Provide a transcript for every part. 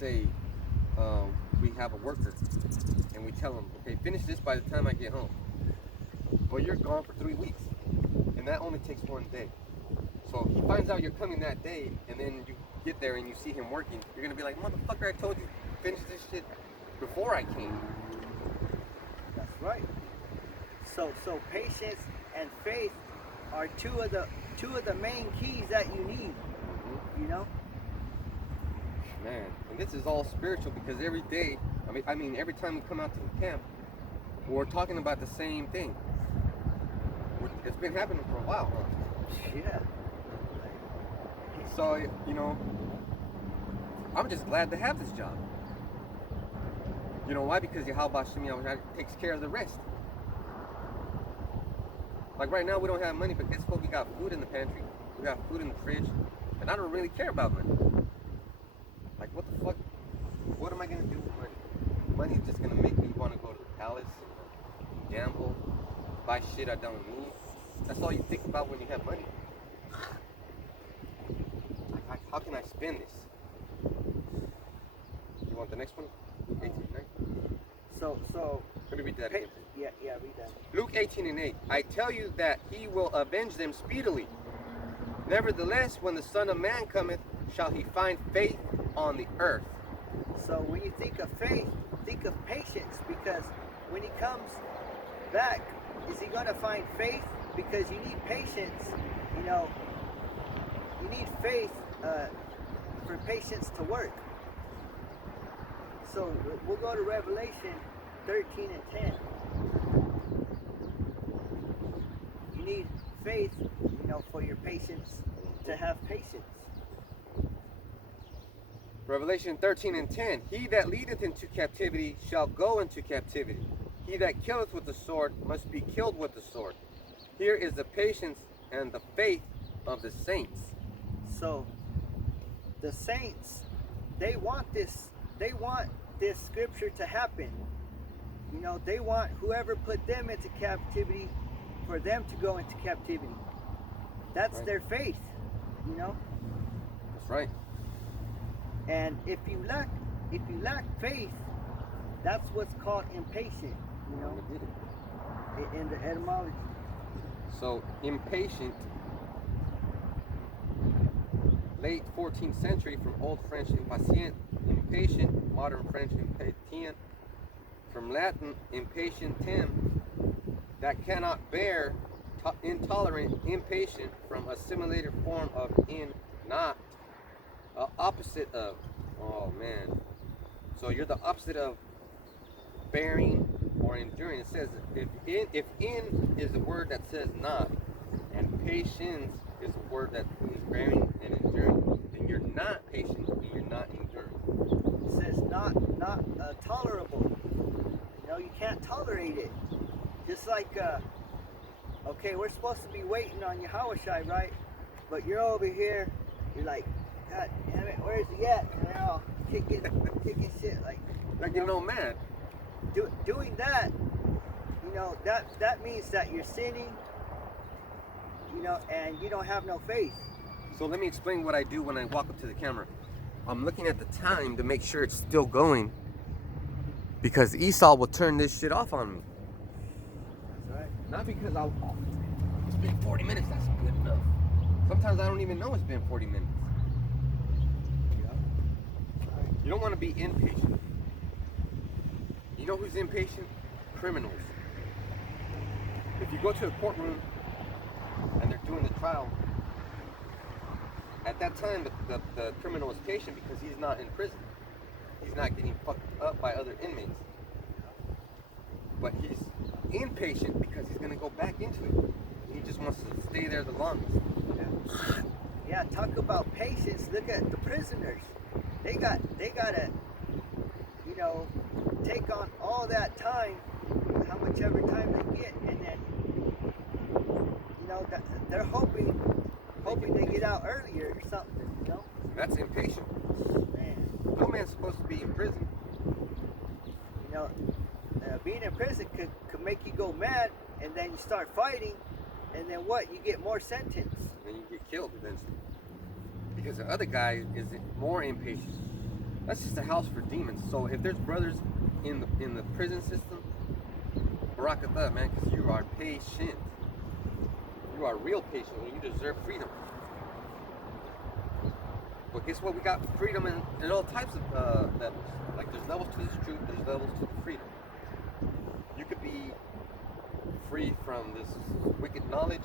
say we have a worker and we tell him, okay, finish this by the time I get home. Well, you're gone for 3 weeks, and that only takes 1 day. So he finds out you're coming that day, and then you get there and you see him working. You're gonna be like, motherfucker, I told you finish this shit before I came. That's right. So patience and faith are two of the main keys that you need. You know. Man, and this is all spiritual because every day, I mean, every time we come out to the camp, we're talking about the same thing. It's been happening for a while, huh? Yeah. So, you know, I'm just glad to have this job. You know why? Because Yahawashi takes care of the rest. Like right now, we don't have money, but guess what? We got food in the pantry. We got food in the fridge. And I don't really care about money. Like, what the fuck? What am I going to do with money? Money is just going to make me want to go to the palace, gamble, buy shit I don't need. That's all you think about when you have money. Like, how can I spend this? You want the next one? Luke 18:9. So. Let me read that again. Yeah, read that. Luke 18:8. I tell you that he will avenge them speedily. Nevertheless, when the Son of Man cometh, shall he find faith on the earth? So when you think of faith, think of patience, because when he comes back, is he going to find faith? Because you need patience. You know, you need faith for patience to work. So we'll go to Revelation 13 and 10. You need faith, you know, for your patience to have patience. Revelation 13:10. He that leadeth into captivity shall go into captivity. He that killeth with the sword must be killed with the sword. Here is the patience and the faith of the saints. So the saints, they want this scripture to happen. You know, they want whoever put them into captivity for them to go into captivity. That's right. Their faith, you know. That's right. And if you lack faith, that's what's called impatient, you know, in the etymology. So impatient, late 14th century, from Old French impatient, impatient, modern French impatient, from Latin impatientem, that cannot bear, intolerant, impatient, from assimilated form of in, not, opposite of. Oh man. So you're the opposite of bearing or enduring. It says if in is the word that says not, and patience is the word that means bearing and enduring, then you're not patient and you're not enduring. It says not tolerable. You know, you can't tolerate it. Just like okay, we're supposed to be waiting on Yahawashi, right? But you're over here, you're like, God damn it, where's he at? And they're all kicking shit, like you know, mad. Doing that, you know, that means that you're sinning, you know, and you don't have no faith. So let me explain what I do when I walk up to the camera. I'm looking at the time to make sure it's still going, because Esau will turn this shit off on me. That's right. Not because it's been 40 minutes, that's good enough. Sometimes I don't even know it's been 40 minutes. You don't want to be impatient. You know who's impatient? Criminals. If you go to a courtroom and they're doing the trial, at that time the criminal is patient because he's not in prison. He's not getting fucked up by other inmates. But he's impatient because he's going to go back into it. He just wants to stay there the longest. Yeah, talk about patience. Look at the prisoners. They gotta, you know, take on all that time, how much ever time they get, and then, you know, they're hoping they get out earlier or something, you know? That's impatient. Man. No man's supposed to be in prison. You know, being in prison could make you go mad, and then you start fighting, and then what? You get more sentence. And then you get killed eventually. Because the other guy is more impatient. That's just a house for demons. So if there's brothers in the prison system, barakatah, man, because you are patient. You are real patient and you deserve freedom. But guess what? We got freedom in all types of levels. Like there's levels to this truth, there's levels to the freedom. You could be free from this wicked knowledge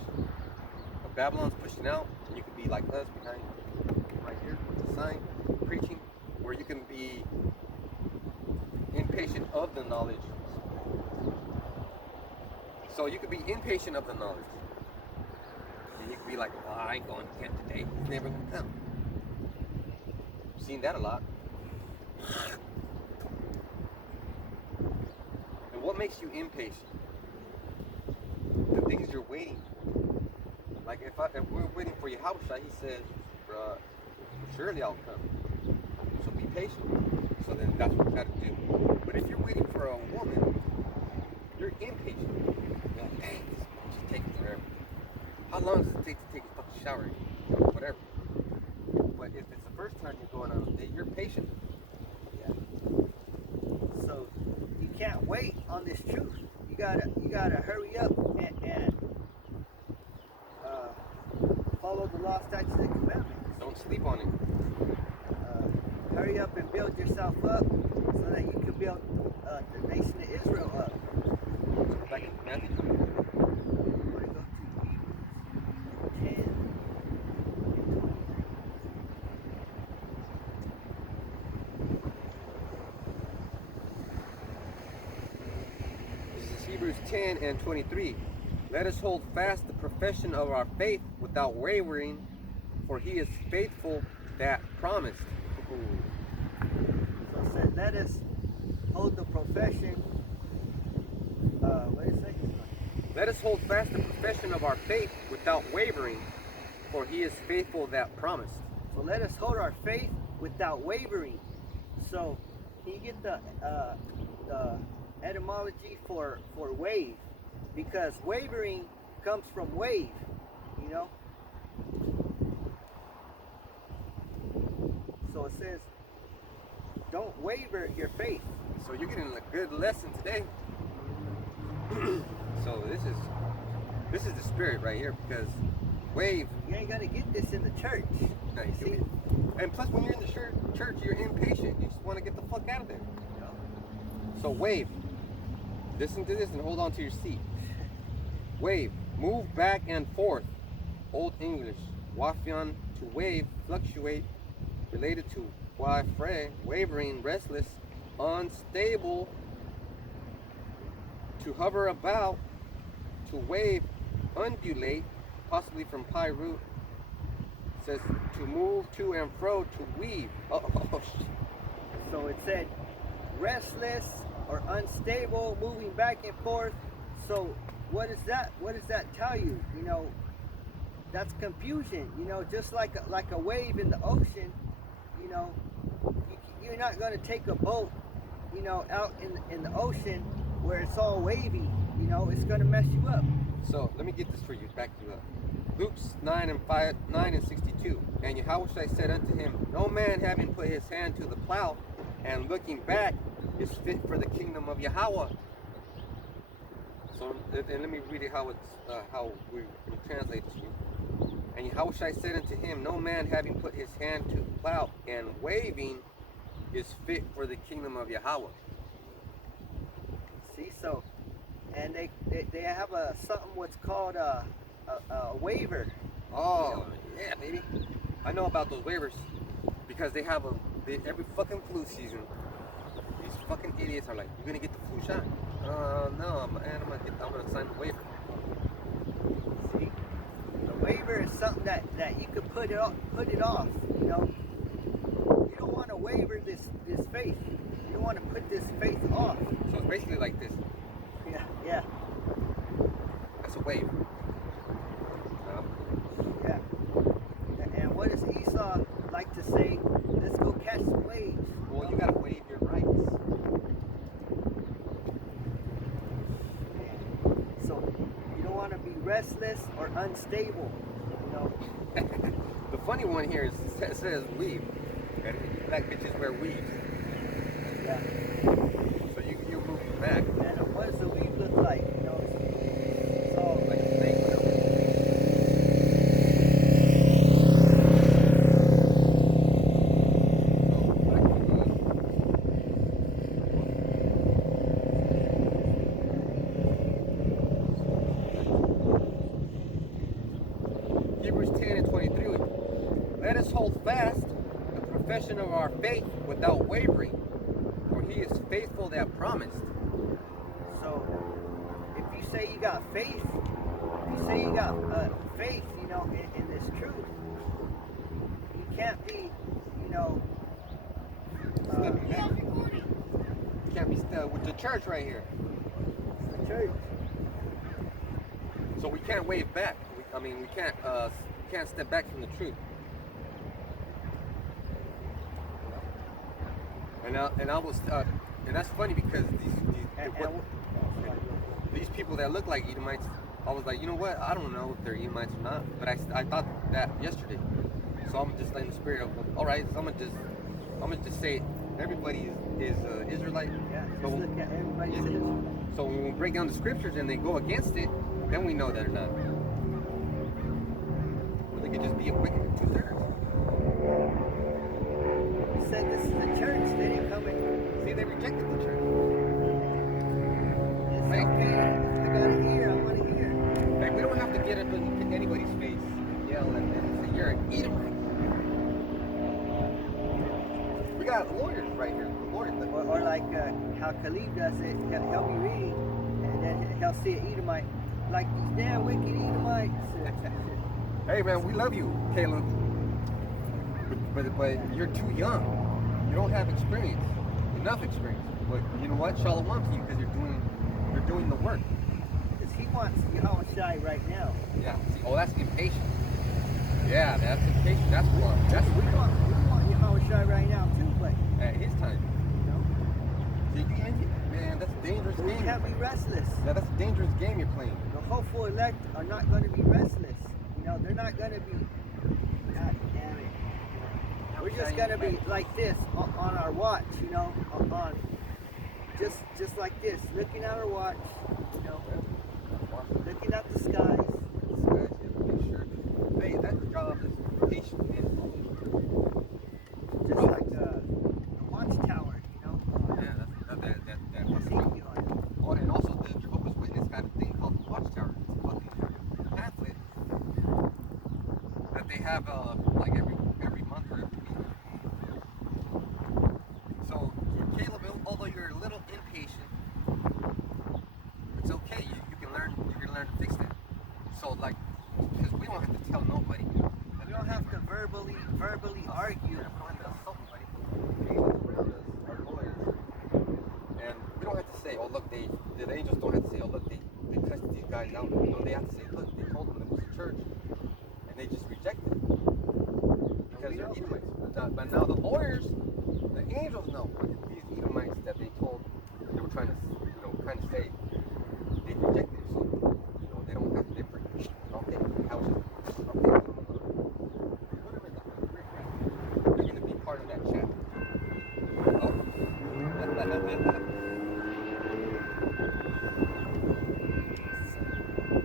of Babylon's pushing out, and you could be like us behind right here with the sign, preaching, where you can be impatient of the knowledge. So you could be impatient of the knowledge. And you could be like, well, I ain't going to camp today. He's never going to come. Seen that a lot. And what makes you impatient? The things you're waiting for. Like if we're waiting for Yahawashi, he says, surely I'll come. So be patient. So then that's what you got to do. But if you're waiting for a woman, you're impatient. You're like, dang, this is taking forever. How long does it take to take a fucking shower? Whatever. But if it's the first time you're going on a date, you're patient. Yeah. So you can't wait on this truth. You gotta hurry up and follow the law, statutes, and commandments. Don't sleep on it. Hurry up and build yourself up so that you can build the nation of Israel up. Let's go back into Matthew. We're going to go to Hebrews 10 and 23. This is Hebrews 10 and 23. Let us hold fast the profession of our faith without wavering, for he is faithful that promised. So it said, let us hold the profession. What did it say? Let us hold fast the profession of our faith without wavering, for he is faithful that promised. So let us hold our faith without wavering. So can you get the etymology for wave? Because wavering comes from wave, you know. So it says, don't waver your faith. So you're getting a good lesson today. So this is the spirit right here, because wave. You ain't gonna get this in the church. No, you see? And plus, when you're in the church, you're impatient. You just want to get the fuck out of there. You know? So wave. Listen to this and hold on to your seat. Wave. Move back and forth. Old English. Wafian, to wave, fluctuate. Related to wafre, wavering, restless, unstable. To hover about. To wave, undulate, possibly from pi root. It says to move to and fro, to weave. Oh, shit. So it said restless or unstable, moving back and forth. So what is that? What does that tell you? You know, that's confusion. You know, just like a wave in the ocean. You know, you're not going to take a boat, you know, out in the ocean where it's all wavy. You know, it's going to mess you up. So let me get this for you, back you up. Luke 9 and 62. And Yahawashi said unto him, no man having put his hand to the plow and looking back is fit for the kingdom of Yahawah. So, and let me read it how we translate it to you. And Yahawashi said unto him, no man having put his hand to the plow and waving is fit for the kingdom of Yahawah. See, so, and they have something what's called a waiver. Oh, yeah, baby. I know about those waivers because they have every fucking flu season. These fucking idiots are like, "You're gonna get the flu shot?" No, I'm gonna sign the waiver. See, the waiver is something that you could put it off. You know, you don't want to waiver this faith. You don't want to put this faith off. So it's basically like this. Yeah. That's a wave. Yeah. And what does Esau like to say? Let's go catch some waves. Well, you gotta waive your rights. So you don't want to be restless or unstable. You know. The funny one here is it says leave. And black bitches wear weaves. Yeah. So you move back. And what does the weave look like? You know, it's all Like a snake. Hebrews 10 and 23. Let us hold fast the profession of our faith without wavering, for he is faithful that promised. So, if you say you got faith, faith, you know, in this truth, you can't be, you know, Stepping back. You can't be with the church right here. the church. So we can't wave back. We can't step back from the truth. And I was and that's funny because these people that look like Edomites, I was like, you know what? I don't know if they're Edomites or not, but I thought that yesterday. So I'm just letting the spirit of, all right. So I'm gonna just say everybody is Israelite. Yeah, just So, look at everybody. so when we break down the scriptures and they go against it, then we know that they're not. Or they could just be a wicked 2/3. You said this is the church. They didn't come in. See, they rejected the church. It's Hey. okay. I gotta hear. I want to hear. Hey, we don't have to get up in anybody's face and yell and say you're an Edomite. We got lawyers right here. Lawyers. Or like how Khalid does it. He'll be reading, and then he'll see an Edomite. Like these damn wicked Edomites. Hey man, we love you, Caleb. But you're too young. You don't have experience, enough experience. But you know what? Shalom to you because you're doing the work. Because he wants Yahawashi right now. Yeah. See, oh, that's impatient. Yeah, that's impatient. That's what. That's We want Yahawashi right now too, but at his time. you know, See, man, that's a dangerous we game. can't be restless. Yeah, that's a dangerous game you're playing. The hopeful elect are not going to be restless. You know, they're not going to be. God damn it. We're just going to be like this on our watch. You know, on just like this, looking at our watch. You know, looking at the skies. Hey, that job is patient and Just like the watchtower, you know. that Ezekiel. Oh, and also the Jehovah's Witness got a thing called the Watchtower. It's a fucking pamphlet that they have like every month or every week. So Caleb, although you're a little impatient, it's okay. You can learn. You can learn to fix that. So like, because we don't have to tell nobody. We don't have to verbally argue. We don't have to insult nobody. Angels around us are lawyers, and we don't have to say, oh look, the angels don't have to say, oh look, they cussed these guys out. No, they have to say, look, they told them it was a church, and they just rejected it because they're Edomites. But now the lawyers, the angels know these Edomites that they told, they were trying to, kind of say they rejected it. So, they don't have to differ. Okay, how is it? Okay. They're going to be part of that chat. Oh.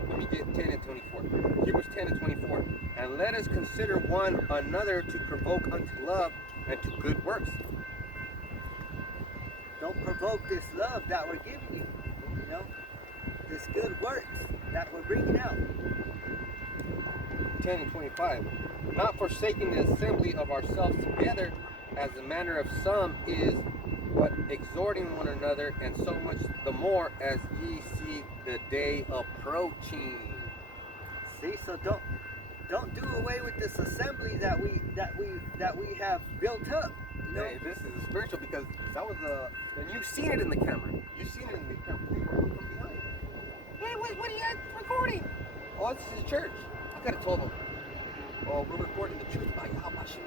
Let me get 10 and 24. Hebrews 10 and 24. And let us consider one another to provoke unto love and to good works. Don't provoke this love that we're giving you. You know, this good works that we're bringing out. 10 and 25. Not forsaking the assembly of ourselves together, as the manner of some is, but exhorting one another, and so much the more as ye see the day approaching. See, so don't do away with this assembly that we have built up. You know? Hey, this is spiritual because that was and you've seen it in the camera. You've seen it in the camera. People look from behind. Hey, what are you guys recording? Oh, this is a church. I could have told them. Oh, we're recording the truth about Yahawashi.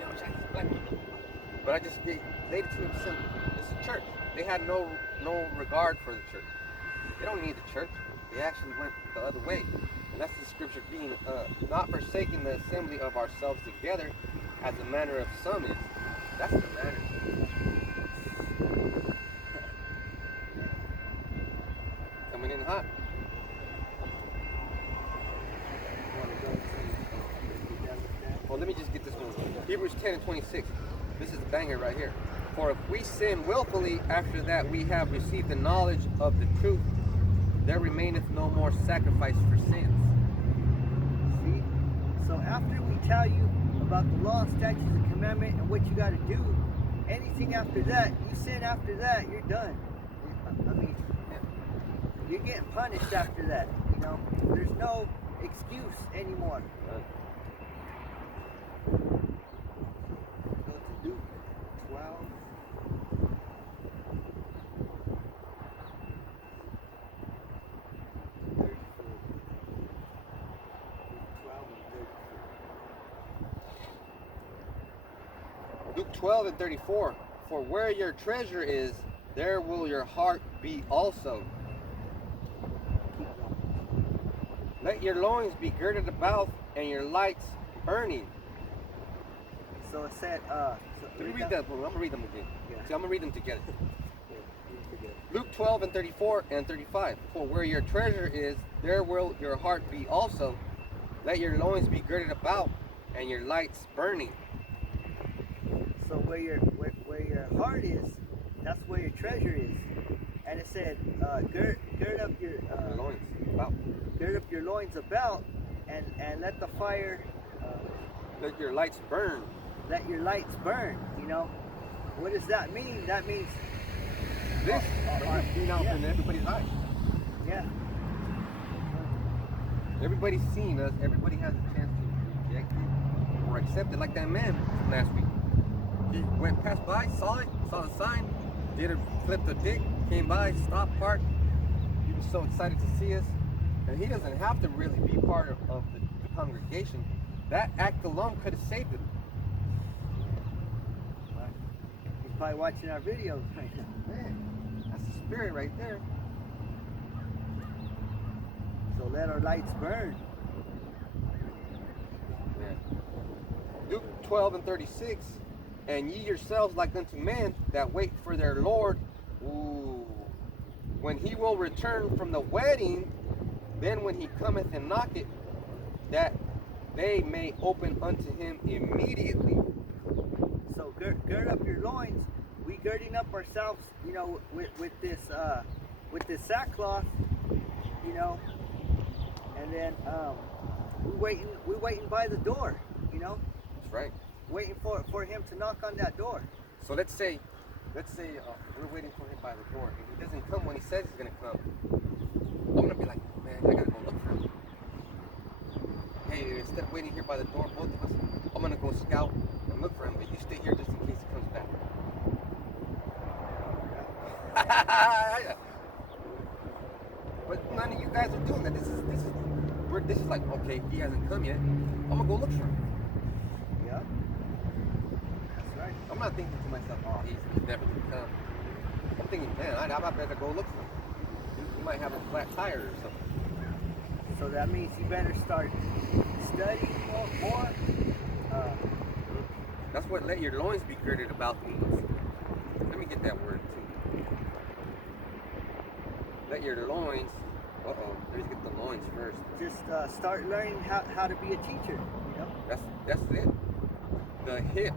But I just laid it to them simple. It's a church. They had no regard for the church. They don't need the church. They actually went the other way. And that's the scripture being not forsaking the assembly of ourselves together as the manner of some is. That's the manner. getting hot. Well, let me just get this one. Hebrews 10 and 26. This is a banger right here. For if we sin willfully, after that we have received the knowledge of the truth, there remaineth no more sacrifice for sins. See? So after we tell you about the law, statutes, and commandment, and what you got to do, anything after that, you sin after that, you're done. I mean, you're getting punished after that. You know, there's no excuse anymore. Go to Luke 12. Luke 12 and 34. For where your treasure is, there will your heart be also. Let your loins be girded about and your lights burning. So it said, Let me read that. I'm going to read them again. Yeah. See, I'm going to read them together. Yeah. Luke 12 and 34 and 35. For where your treasure is, there will your heart be also. Let your loins be girded about and your lights burning. So where your heart is, that's where your treasure is. And it said, gird up your loins about. Gird up your loins about, and let the fire. Let your lights burn. Let your lights burn. You know, what does that mean? That means this being out yeah. in everybody's eyes. Yeah. Everybody's seen us. Everybody has a chance to reject it or accept it. Like that man from last week. He went passed by, saw it, saw the sign, flipped a dick, came by, stopped, parked. He was so excited to see us. And he doesn't have to really be part of the congregation. That act alone could have saved him. He's probably watching our videos right now. Man, that's the spirit right there. So let our lights burn. Yeah. Luke 12 and 36. And ye yourselves like unto men that wait for their Lord, when he will return from the wedding, then when he cometh and knocketh, that they may open unto him immediately. So gird up your loins. We girding up ourselves, you know, with this sackcloth, you know, and then we waiting by the door, you know. That's right. Waiting for him to knock on that door. So let's say we're waiting for him by the door, and he doesn't come when he says he's gonna come. I'm gonna be like, man, I gotta go look for him. Hey, instead of waiting here by the door, both of us, I'm gonna go scout and look for him, but you stay here just in case he comes back. But none of you guys are doing that. This is like, okay, he hasn't come yet. I'm gonna go look for him. Yeah. That's right. I'm not thinking to myself, oh, he's never gonna come. I'm thinking, man, I better go look for him. He might have a flat tire or something. So that means you better start studying more. That's what let your loins be girded about means. Let me get that word too. Let your loins. Let's get the loins first. Just start learning how to be a teacher. You know. That's it. The hip.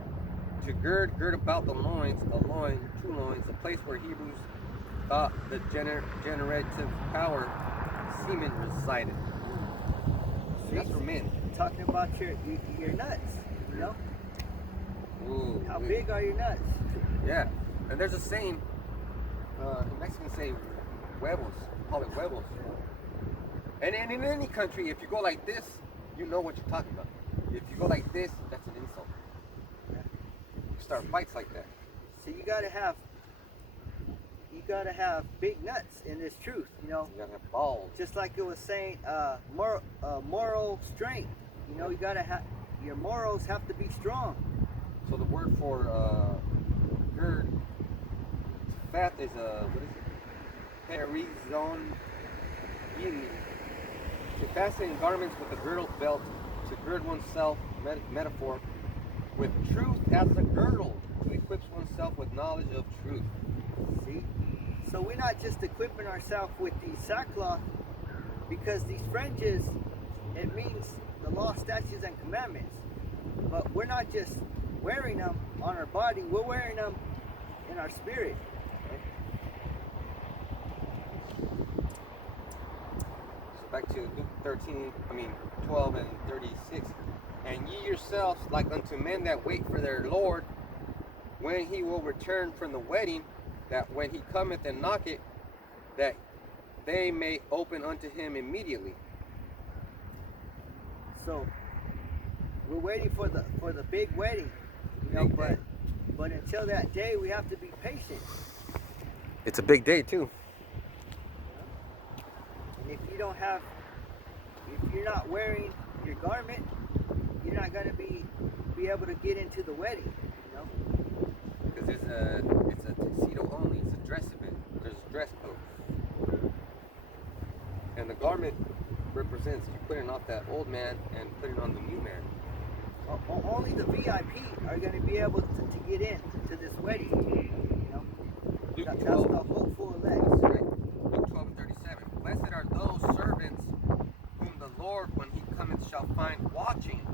To gird about the loins, a loin, two loins, a place where Hebrews thought the generative power semen resided. See? That's for men. Talking about your nuts, you know? Ooh, How big are your nuts? Yeah. And there's a saying, Mexicans say huevos, call it huevos. And in any country, if you go like this, you know what you're talking about. If you go like this, that's an insult. You start fights like that. So you gotta have big nuts in this truth, you know. You gotta have balls. Just like it was saying, moral strength. You know, you gotta have your morals have to be strong. So the word for gird, fat is what is it? Perizon. To fasten garments with a girdle belt, to gird oneself, metaphor, with truth as a girdle, to equip oneself with knowledge of truth. See? So we're not just equipping ourselves with these sackcloth, because these fringes, it means the law, statutes, and commandments. But we're not just wearing them on our body, we're wearing them in our spirit. So back to Luke 12 and 36. And ye yourselves, like unto men that wait for their Lord, when he will return from the wedding, that when he cometh and knocketh, that they may open unto him immediately. So we're waiting for the big wedding, but until that day, we have to be patient. It's a big day too. And if you're not wearing your garment, you're not going to be able to get into the wedding. Because it's a tuxedo only. It's a dress event. There's a dress code, and the garment represents you putting off that old man and putting on the new man. Only the VIP are going to be able to get in to this wedding. That's the hopeful elect. Right. Luke 12 and 37. Blessed are those servants whom the Lord, when he cometh, shall find watching.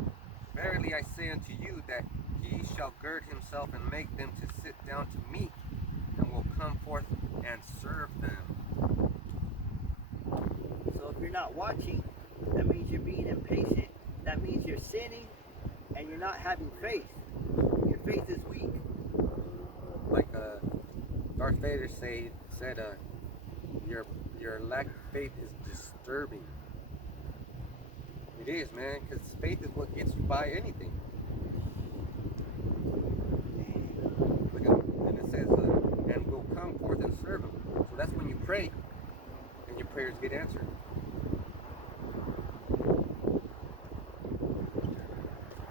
Verily I say unto you that he shall gird himself and make them to sit down to meat, and will come forth and serve them. So if you're not watching, that means you're being impatient. That means you're sinning, and you're not having faith. Your faith is weak. Like Darth Vader said, your lack of faith is disturbing. It is, man, because faith is what gets you by anything. Look at it, and it says, and will come forth and serve him. So that's when you pray, and your prayers get answered.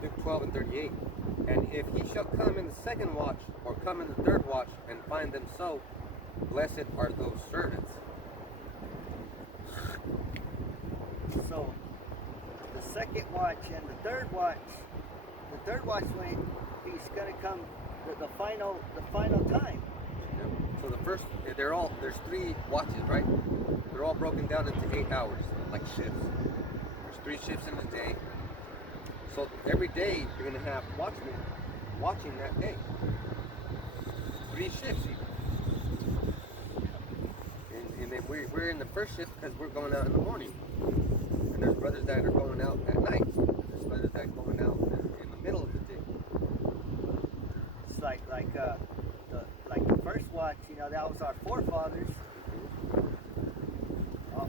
Luke 12 and 38. And if he shall come in the second watch, or come in the third watch, and find them so, blessed are those servants. So the second watch and the third watch when he's going to come, the final time. Yep. So the first, there's 3 watches, right? They're all broken down into 8 hours, like shifts. There's 3 shifts in a day. So every day you're going to have watchmen watching that day. 3 shifts even. And then we're in the first shift because we're going out in the morning. And there's brothers that are going out at night. There's brothers that are going out in the middle of the day. It's like the first watch, that was our forefathers.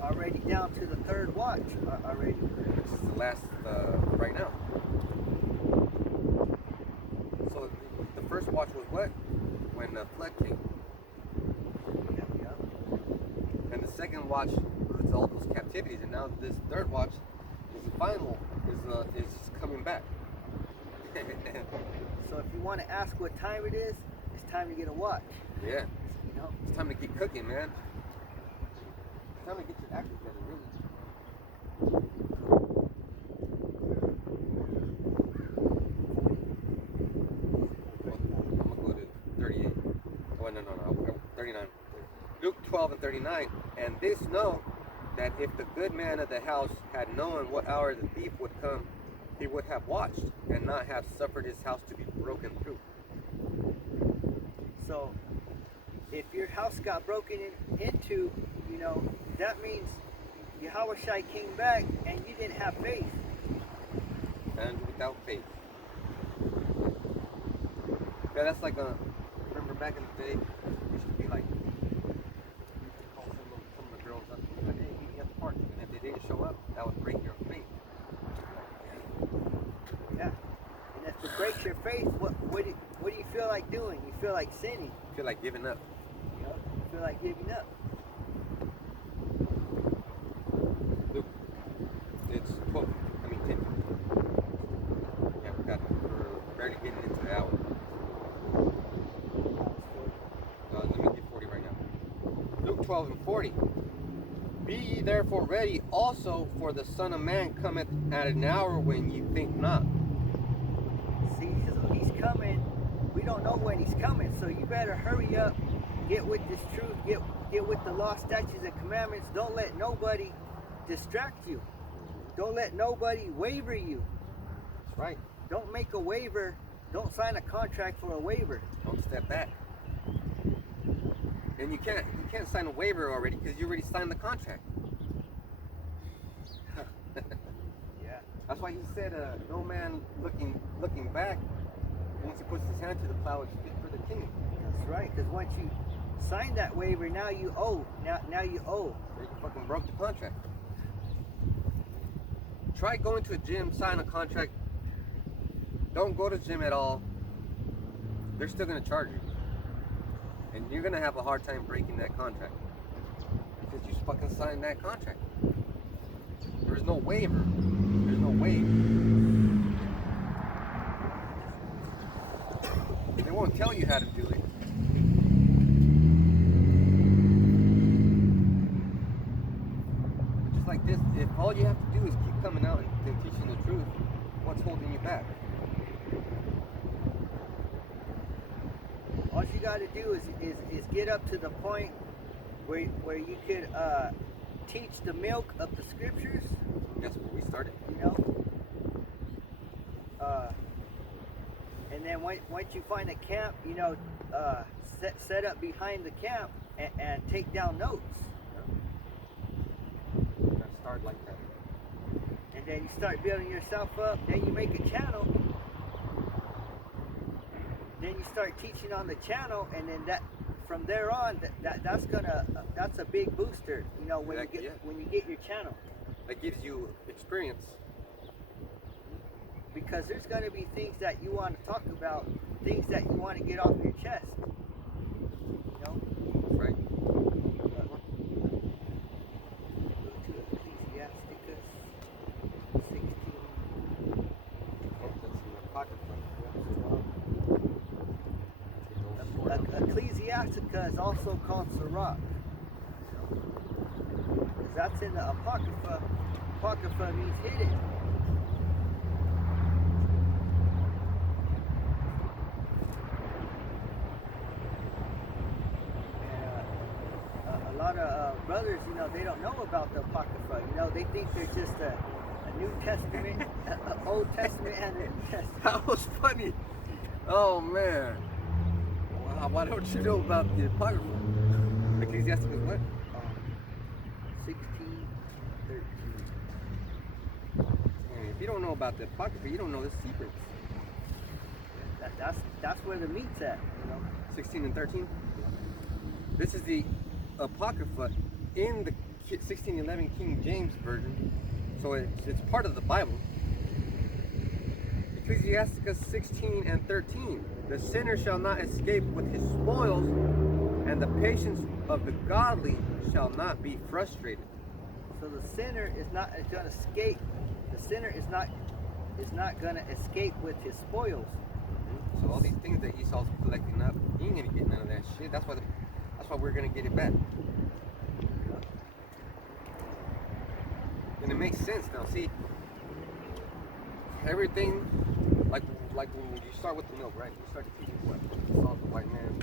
Already down to the third watch already. Which is the last right now. So the first watch was what? When the flood came. Yeah. And the second watch was all those captivities, and now this third watch is the final, is coming back. So if you want to ask what time it is, it's time to get a watch. Yeah. It's time to get cooking, man. It's time to get your act together, really. I'm gonna go to 38. Oh, no, 39. Luke 12 and 39. And this know, that if the good man of the house had known what hour the thief would come, he would have watched and not have suffered his house to be broken through. So if your house got broken into, that means Yahawashi came back and you didn't have faith. And without faith. Yeah, that's like remember back in the day, we used to be like, call some of the girls up, like, hey, meet me at the park. And if they didn't show up, that would break your faith. Yeah. And if it breaks your faith, what do you feel like doing? You feel like sinning. You feel like giving up. You feel like giving up. Luke, it's 10. Yeah, we're barely getting into the hour. Let me get 40 right now. Luke 12 and 40. Be ye therefore ready also, for the Son of Man cometh at an hour when ye think not. See, because he's coming. We don't know when he's coming, so you better hurry up, Get with this truth. Get with the law, statutes, and commandments. Don't let nobody distract you. Don't let nobody waver you. That's right. Don't make a waiver. Don't sign a contract for a waiver. Don't step back. And you can't sign a waiver already because you already signed the contract. Yeah. That's why he said, no man looking back, once he puts his hand to the plow, it's fit for the king. That's right. Because once you sign that waiver, now you owe. Now you owe. So you fucking broke the contract. Try going to a gym, sign a contract. Don't go to the gym at all. They're still gonna charge you. And you're gonna have a hard time breaking that contract. Because you fucking signed that contract. There's no waiver. There's no waiver. They won't tell you how to do it. But just like this, if all you have to do is keep coming out and teaching the truth, what's holding you back? All you got to do is get up to the point where you could teach the milk of the scriptures. That's where we started. You know. And then once you find a camp, you know, set up behind the camp and take down notes. You gotta start like that. And then you start building yourself up. Then you make a channel. Then you start teaching on the channel, and then that from there on, that's a big booster. You know, when you get your channel. That gives you experience. Because there's going to be things that you want to talk about, things that you want to get off your chest. You know? That's right. Go to Ecclesiasticus 16. That's in the pocket Ecclesiastica is also called Sirach. That's in the Apocrypha. Apocrypha means hidden. And a lot of brothers, you know, they don't know about the Apocrypha. You know, they think they're just a New Testament, Old Testament, and a New Testament. That was funny. Oh man. Wow, why don't you know about the Apocrypha? Ecclesiasticus what? 16, 13. And if you don't know about the Apocrypha, you don't know the secrets. That's where the meat's at, you know. 16 and 13? This is the Apocrypha in the 1611 King James Version. So it's part of the Bible. Ecclesiasticus 16 and 13. The sinner shall not escape with his spoils, and the patience of the godly shall not be frustrated. So the sinner is not going to escape. The sinner is not going to escape with his spoils. So all these things that Esau's collecting up, he ain't gonna get none of that shit. That's why we're gonna get it back. And it makes sense now. See, everything like when you start with the milk, right? You start teaching what? Esau's the white man.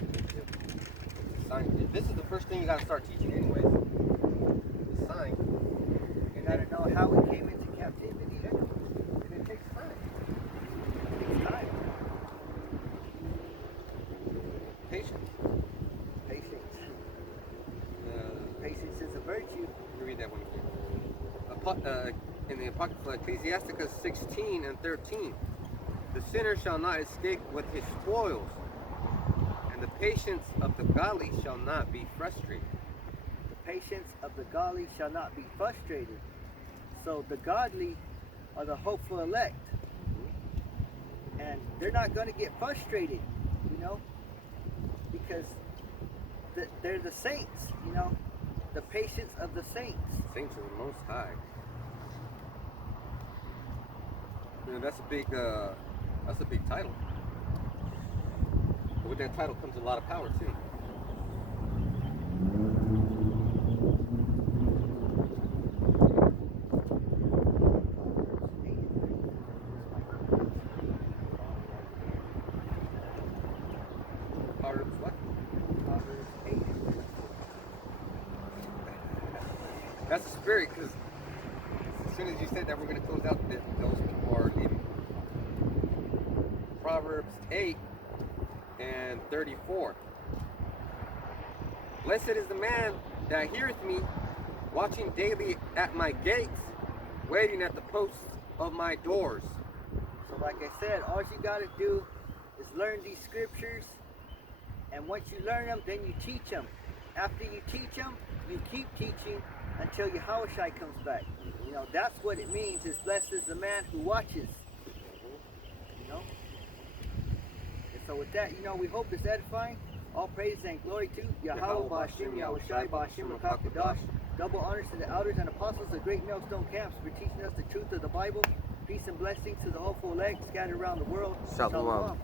The sign. This is the first thing you gotta start teaching, anyways. The sign. You got to know how we came into captivity. And it takes time. It takes time. Patience. Patience. Patience is a virtue. Let me read that one again. In the Apocrypha, Ecclesiasticus 16 and 13. The sinner shall not escape with his spoils, and the patience of the godly shall not be frustrated. The patience of the godly shall not be frustrated. So the godly are the hopeful elect. And they're not going to get frustrated, you know, because they're the saints, you know, the patience of the saints. Saints of the Most High. You know, that's a big title. But with that title comes a lot of power too. Proverbs what? Proverbs 8. That's the spirit, because as soon as you said that, we're going to close out those people are leaving. Proverbs 8 and 34. Blessed is the man that heareth me, watching daily at my gates, waiting at the posts of my doors. So like I said, all you got to do is learn these scriptures, and once you learn them, then you teach them. After you teach them, you keep teaching until Yahawashi comes back. You know, that's what it means, is blessed is the man who watches. You know? And so with that, you know, we hope it's edifying. All praise and glory to Yahawah, Bashim, Yahawashi, Bashim, Rakakadash. Double honors to the elders and apostles of Great Millstone Camps for teaching us the truth of the Bible. Peace and blessings to the hopeful elect scattered around the world. Shalom. Shalom.